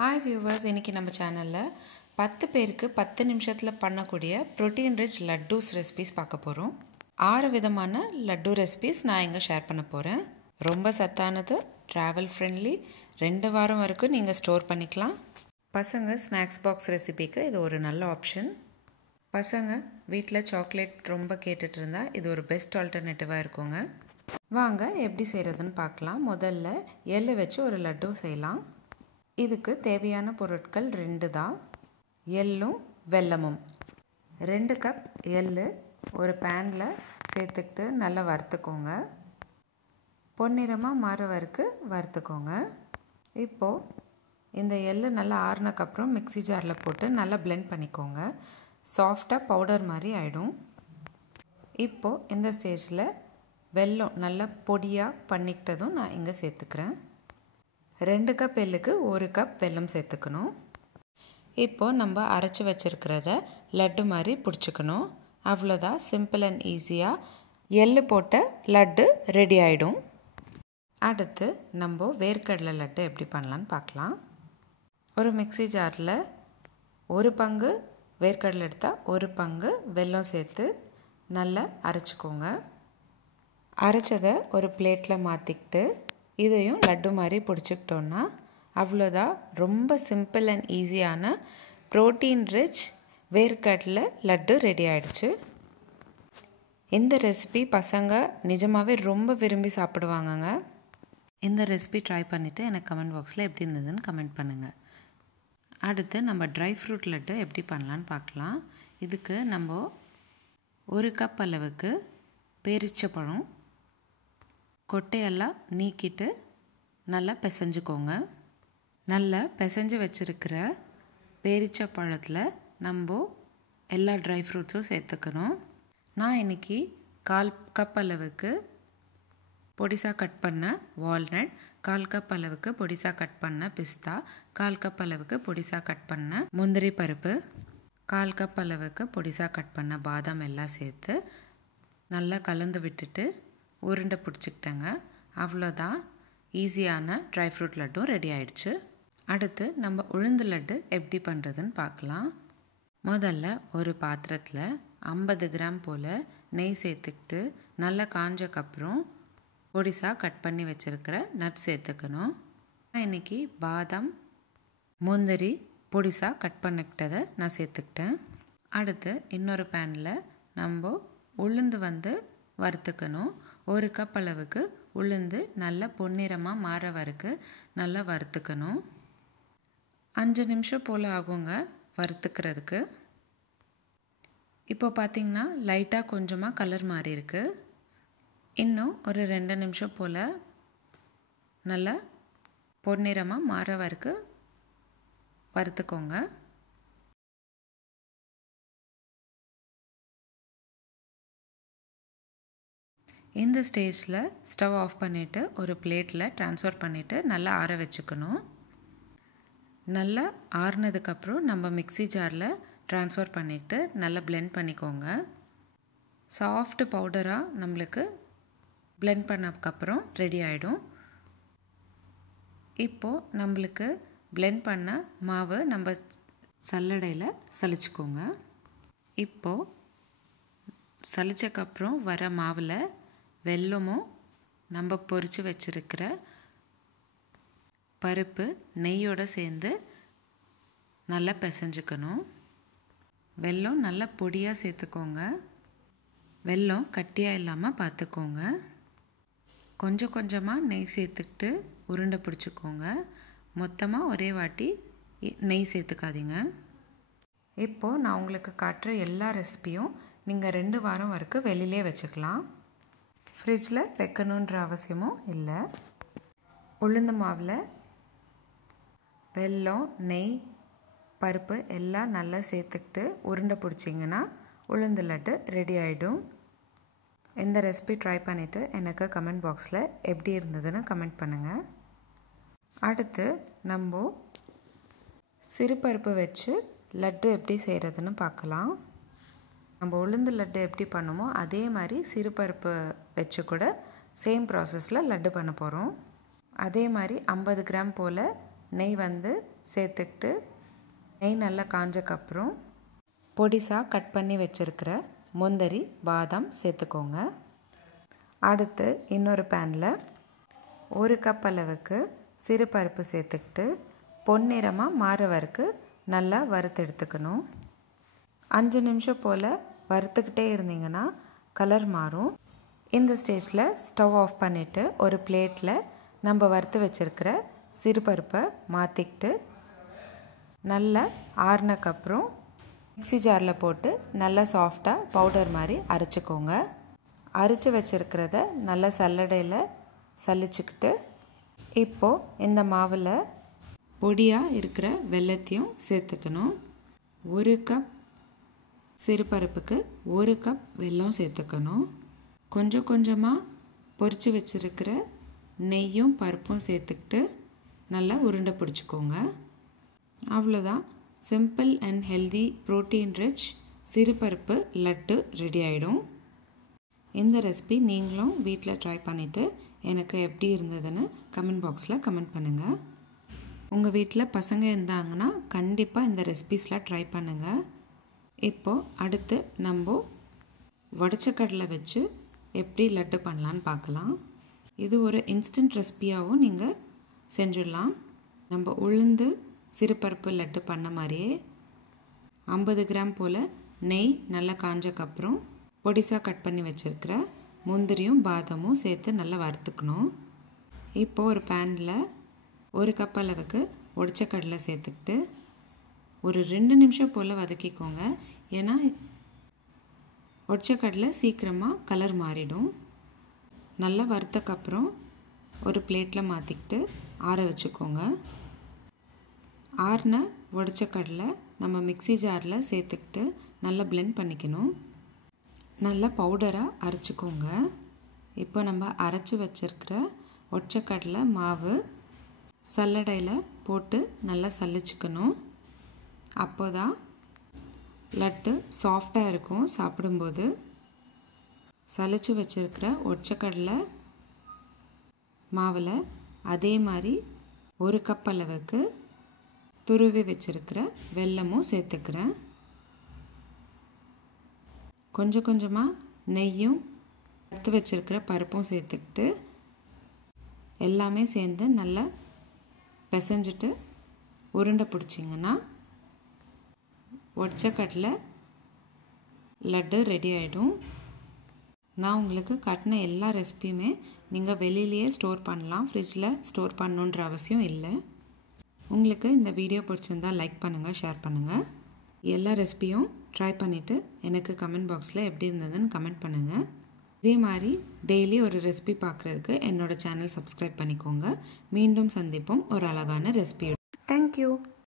Hi viewers, இன்றைக்கி நம்ம சேனலில் 10 பேருக்கு 10 நிமிஷத்தில் பண்ணக்கூடிய ப்ரோட்டீன் ரிச் லட்டூஸ் ரெசிபீஸ் பார்க்க போகிறோம். 6 விதமான லட்டு ரெசிபீஸ் நான் இங்கே ஷேர் பண்ண போகிறேன். ரொம்ப சத்தானது, ட்ராவல் ஃப்ரெண்ட்லி, 2 வாரம் வரைக்கும் நீங்கள் ஸ்டோர் பண்ணிக்கலாம். பசங்க ஸ்நாக்ஸ் பாக்ஸ் ரெசிபிக்கு இது ஒரு நல்ல ஆப்ஷன். பசங்க வீட்டில் சாக்லேட் ரொம்ப கேட்டுட்டு இருந்தால் இது ஒரு பெஸ்ட் ஆல்டர்னேட்டிவாக இருக்குங்க. வாங்க எப்படி செய்கிறதுன்னு பார்க்கலாம். முதல்ல எள்ளு வச்சு ஒரு லட்டு செய்யலாம். இதுக்கு தேவையான பொருட்கள் 2 தான். எள்ளும் வெல்லமும். 2 கப் எள்ளு ஒரு பேனில் சேர்த்துக்கிட்டு நல்லா வறுத்துக்கோங்க. பொன்னிறமாக மாற வரைக்கும் வறுத்துக்கோங்க. இப்போது இந்த எள்ளு நல்லா ஆறுனக்கப்புறம் மிக்ஸி ஜாரில் போட்டு நல்லா பிளெண்ட் பண்ணிக்கோங்க. சாஃப்டாக பவுடர் மாதிரி ஆகிடும். இப்போது இந்த ஸ்டேஜில் வெல்லம் நல்லா பொடியாக பண்ணிக்கிட்டதும் நான் இங்கே சேர்த்துக்கிறேன். 2 கப் எள்ளுக்கு 1 கப் வெல்லம் சேர்த்துக்கணும். இப்போது நம்ம அரைச்சி வச்சுருக்கிறத லட்டு மாதிரி பிடிச்சிக்கணும். அவ்வளோதான், சிம்பிள் அண்ட் ஈஸியாக எள்ளு போட்ட லட்டு ரெடி ஆகிடும். அடுத்து நம்ம வேர்க்கடலை லட்டு எப்படி பண்ணலான்னு பார்க்கலாம். ஒரு மிக்ஸி ஜாரில் 1 பங்கு வேர்க்கடலை எடுத்தால் 1 பங்கு வெல்லம் சேர்த்து நல்லா அரைச்சிக்கோங்க. அரைச்சதை ஒரு பிளேட்டில் மாற்றிக்கிட்டு இதையும் லட்டு மாதிரி பிடிச்சிக்கிட்டோன்னா அவ்வளோதான், ரொம்ப சிம்பிள் அண்ட் ஈஸியான ப்ரோட்டீன் ரிச் வேர்க்கடலை லட்டு ரெடி ஆகிடுச்சு. இந்த ரெசிபி பசங்க நிஜமாகவே ரொம்ப விரும்பி சாப்பிடுவாங்கங்க. இந்த ரெசிபி ட்ரை பண்ணிவிட்டு எனக்கு கமெண்ட் பாக்ஸில் எப்படி இருந்ததுன்னு கமெண்ட் பண்ணுங்கள். அடுத்து நம்ம ட்ரை ஃப்ரூட் லட்டு எப்படி பண்ணலான்னு பார்க்கலாம். இதுக்கு நம்ம 1 கப் அளவுக்கு பேரிச்சப்பழம் கொட்டையெல்லாம் நீக்கிட்டு நல்லா பிசைஞ்சுக்கோங்க. நல்லா பிசைஞ்சு வச்சுருக்கிற பேரிச்சப்பழத்தில் நம்ம எல்லா ட்ரை ஃப்ரூட்ஸும் சேர்த்துக்கணும். நான் இன்றைக்கி 1/4 கப் அளவுக்கு பொடிசாக கட் பண்ண வால்நட், 1/4 கப் அளவுக்கு பொடிசாக கட் பண்ண பிஸ்தா, 1/4 கப் அளவுக்கு பொடிசாக கட் பண்ண முந்திரி பருப்பு, 1/4 கப் அளவுக்கு பொடிசாக கட் பண்ண பாதாம் எல்லாம் சேர்த்து நல்லா கலந்து விட்டுட்டு உருண்டை பிடிச்சிக்கிட்டேங்க. அவ்வளோதான், ஈஸியான ட்ரை ஃப்ரூட் லட்டும் ரெடி ஆயிடுச்சு. அடுத்து நம்ம உளுந்து லட்டு எப்படி பண்ணுறதுன்னு பார்க்கலாம். முதல்ல ஒரு பாத்திரத்தில் 50 கிராம் போல் நெய் சேர்த்துக்கிட்டு நல்லா காஞ்சக்கப்புறம் பொடிசாக கட் பண்ணி வச்சுருக்கிற நட்ஸ் சேர்த்துக்கணும். நான் இன்றைக்கி பாதாம் முந்திரி பொடிசாக கட் பண்ணிக்கிட்டதை நான் சேர்த்துக்கிட்டேன். அடுத்து இன்னொரு பேனில் நம்ம உளுந்து வறுத்துக்கணும். 1 கப் அளவுக்கு உளுந்து நல்லா பொன்னிறமாக மாற வரைக்கும் நல்லா வறுத்துக்கணும். 5 நிமிஷம் போல் ஆகுங்க வறுத்துக்கிறதுக்கு. இப்போ பார்த்திங்கன்னா லைட்டாக கொஞ்சமாக கலர் மாறி இருக்கு. இன்னும் ஒரு 2 நிமிஷம் போல் நல்லா பொன்னிறமாக மாற வரைக்கும் வறுத்துக்கோங்க. இந்த ஸ்டேஜில் ஸ்டவ் ஆஃப் பண்ணிவிட்டு ஒரு பிளேட்டில் ட்ரான்ஸ்ஃபர் பண்ணிவிட்டு நல்லா ஆற வச்சுக்கணும். நல்லா ஆறுனதுக்கப்புறம் நம்ம மிக்ஸி ஜாரில் ட்ரான்ஸ்ஃபர் பண்ணிவிட்டு நல்லா பிளெண்ட் பண்ணிக்கோங்க. சாஃப்ட் பவுடராக நம்மளுக்கு பிளெண்ட் பண்ணதுக்கப்புறம் ரெடி ஆகிடும். இப்போது நம்மளுக்கு பிளெண்ட் பண்ண மாவு நம்ம சல்லடையில் சலிச்சுக்கோங்க. இப்போது சலிச்சக்கப்புறம் வர மாவில் வெல்லமும் நம்ம பொரித்து வச்சுருக்கிற பருப்பு நெய்யோடு சேர்ந்து நல்லா பிசைஞ்சுக்கணும். வெல்லம் நல்லா பொடியாக சேர்த்துக்கோங்க. வெல்லம் கட்டியாக இல்லாமல் பார்த்துக்கோங்க. கொஞ்சம் கொஞ்சமாக நெய் சேர்த்துக்கிட்டு உருண்டை பிடிச்சிக்கோங்க. மொத்தமாக ஒரே வாட்டி நெய் சேர்த்துக்காதீங்க. இப்போது நான் உங்களுக்கு காட்டுற எல்லா ரெசிபியும் நீங்கள் 2 வாரம் வரைக்கும் வெளியிலே வச்சுக்கலாம். ஃப்ரிட்ஜில் வைக்கணுன்ற அவசியமும் இல்லை. உளுந்து மாவில் வெல்லம், நெய், பருப்பு எல்லாம் நல்லா சேர்த்துக்கிட்டு உருண்டை பிடிச்சிங்கன்னா உளுந்து லட்டு ரெடி ஆகிடும். இந்த ரெசிபி ட்ரை பண்ணிவிட்டு எனக்கு கமெண்ட் பாக்ஸில் எப்படி இருந்ததுன்னு கமெண்ட் பண்ணுங்கள். அடுத்து நம்ம சிறுபருப்பு வச்சு லட்டு எப்படி செய்கிறதுன்னு பார்க்கலாம். நம்ம உளுந்து லட்டு எப்படி பண்ணுமோ அதே மாதிரி சிறுபருப்பு வச்சு கூட சேம் ப்ராசஸில் லட்டு பண்ண போகிறோம். அதே மாதிரி 50 கிராம் போல் நெய் சேர்த்துக்கிட்டு நெய் நல்லா காஞ்சக்கப்புறம் பொடிசாக கட் பண்ணி வச்சுருக்கிற முந்திரி பாதாம் சேர்த்துக்கோங்க. அடுத்து இன்னொரு பேனில் 1 கப் அளவுக்கு சிறுபருப்பு சேர்த்துக்கிட்டு பொன்னிறமாக மாற வரைக்கும் நல்லா வறுத்து எடுத்துக்கணும். 5 நிமிஷம் போல் வறுத்துக்கிட்டே இருந்தீங்கன்னா கலர் மாறும். இந்த ஸ்டேஜில் ஸ்டவ் ஆஃப் பண்ணிவிட்டு ஒரு பிளேட்டில் நம்ம வறுத்து வச்சுருக்கிற சிறுபருப்பை மாற்றிக்கிட்டு நல்லா ஆறுனக்கப்புறம் மிக்ஸி ஜாரில் போட்டு நல்லா சாஃப்டாக பவுடர் மாதிரி அரைச்சிக்கோங்க. அரைச்சி வச்சுருக்கிறத நல்லா சல்லடையில் சலிச்சுக்கிட்டு இப்போது இந்த மாவில் பொடியாக இருக்கிற வெல்லத்தையும் சேர்த்துக்கணும். 1 கப் சிறுபருப்புக்கு 1 கப் வெல்லம் சேர்த்துக்கணும். கொஞ்சம் கொஞ்சமாக பொரித்து வச்சுருக்கிற நெய்யும் பருப்பும் சேர்த்துக்கிட்டு நல்லா உருண்டை பிடிச்சிக்கோங்க. அவ்வளோதான், simple and healthy protein rich சிறுபருப்பு லட்டு ரெடி ஆகிடும். இந்த ரெசிபி நீங்களும் வீட்டில் ட்ரை பண்ணிவிட்டு எனக்கு எப்படி இருந்ததுன்னு கமெண்ட் பாக்ஸில் கமெண்ட் பண்ணுங்கள். உங்கள் வீட்டில் பசங்க இருந்தாங்கன்னா கண்டிப்பாக இந்த ரெசிபீஸ்லாம் ட்ரை பண்ணுங்கள். இப்போது அடுத்து நம்ம உடச்சக்கடலை வச்சு எப்படி லட்டு பண்ணலான்னு பார்க்கலாம். இது ஒரு இன்ஸ்டன்ட் ரெசிபியாகவும் நீங்கள் செஞ்சிடலாம். நம்ம உளுந்து சிறுபருப்பு லட்டு பண்ண மாதிரியே 50 கிராம் போல் நெய் நல்லா காஞ்சக்கப்புறம் பொடிசாக கட் பண்ணி வச்சுருக்கிற முந்திரியும் பாதாமும் சேர்த்து நல்லா வறுத்துக்கணும். இப்போது ஒரு பேனில் 1 கப் அளவுக்கு உடச்சக்கடலை சேர்த்துக்கிட்டு ஒரு 2 நிமிஷம் போல் வதக்கிக்கோங்க. ஏன்னா உடச்சக்கடலை சீக்கிரமாக கலர் மாறிடும். நல்லா வறுத்தக்கப்புறம் ஒரு பிளேட்டில் மாற்றிக்கிட்டு ஆற வச்சுக்கோங்க. ஆறின உடச்சக்கடலை நம்ம மிக்ஸி ஜாரில் சேர்த்துக்கிட்டு நல்லா பிளெண்ட் பண்ணிக்கணும். நல்லா பவுடராக அரைச்சிக்கோங்க. இப்போ நம்ம அரைச்சி வச்சுருக்கிற ஒற்றைக்கடலை மாவு சல்லடையில் போட்டு நல்லா சலிச்சுக்கணும். அப்போ தான் லட்டு சாஃப்டாக இருக்கும் சாப்பிடும்போது. சலிச்சு வச்சுருக்கிற ஒற்றைக்கடலை மாவில் அதே மாதிரி 1 கப் அளவுக்கு துருவி வச்சுருக்கிற வெல்லமும் சேர்த்துக்கிறேன். கொஞ்சம் கொஞ்சமாக நெய்யும் எடுத்து வச்சுருக்கிற பருப்பும் சேர்த்துக்கிட்டு எல்லாமே சேர்ந்து நல்லா பிசைஞ்சிட்டு உருண்டை பிடிச்சிங்கன்னா உடச்சக்கடலை லட்டு ரெடி ஆகிடும். நான் உங்களுக்கு காட்டின எல்லா ரெசிபியுமே நீங்கள் வெளியிலேயே ஸ்டோர் பண்ணலாம், ஃப்ரிட்ஜில் ஸ்டோர் பண்ணணுன்ற அவசியம் இல்லை. உங்களுக்கு இந்த வீடியோ பிடிச்சிருந்தால் லைக் பண்ணுங்கள், ஷேர் பண்ணுங்கள். எல்லா ரெசிபியும் ட்ரை பண்ணிவிட்டு எனக்கு கமெண்ட் பாக்ஸில் எப்படி இருந்ததுன்னு கமெண்ட் பண்ணுங்கள். இதே மாதிரி டெய்லி ஒரு ரெசிபி பார்க்குறதுக்கு என்னோடய சேனல் சப்ஸ்கிரைப் பண்ணிக்கோங்க. மீண்டும் சந்திப்போம் ஒரு அழகான ரெசிபி. தேங்க்யூ.